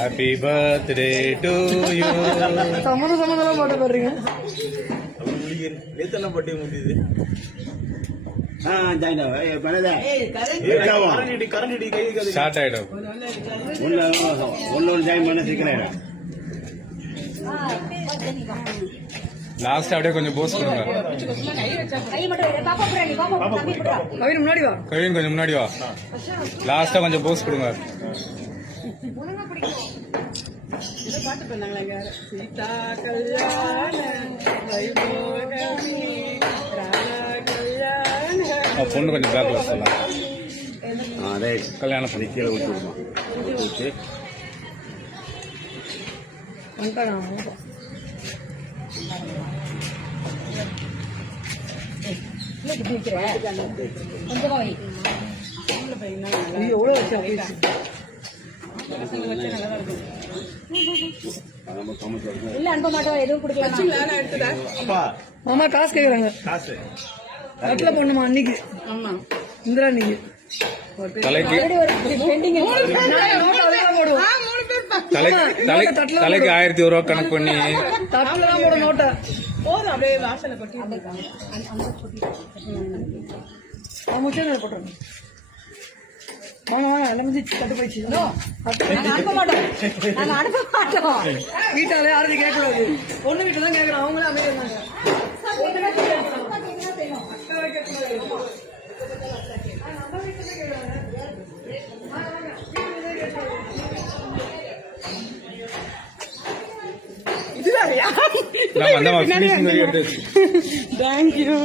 Happy birthday to you. சம்மதம் பாட்டு பாடுறீங்க. ஸ்டார்ட் ஆயிடும். லாஸ்ட் அப்படியே கொஞ்சம் போஸ் கொடுங்க. கவின் கொஞ்சம் முன்னாடி வா. லாஸ்டா கொஞ்சம் போஸ் கொடுங்க. பாட்டு பண்ணாங்களா சீதா கல்யாண பொண்ணு கொஞ்சம் பேக் சொல்லலாம். கல்யாணம் பண்ணி கீழே ஊற்றி விடுமா. எவ்வளோ வச்சா இல்ல அனுப்ப மாட்டோம். எதுவும் கொடுக்கல. மாமா காசு கேக்குறாங்க. அட்ல பண்ணுமா அன்னைக்கு. ஆமா இந்திரா நீங்க தலைக்கு 1001 ரூபா கணக்கு பண்ணி தட்டுலாம் போட நோட்டை அப்படியே வாசல கொட்டி போட்டுருங்க. வீட்டால யாரும் கேட்கக்கூடாது. பொண்ணு வீட்டு தான் கேட்கறோம். அவங்களும் அமைதியாங்க. இதுதான் தேங்க்யூ.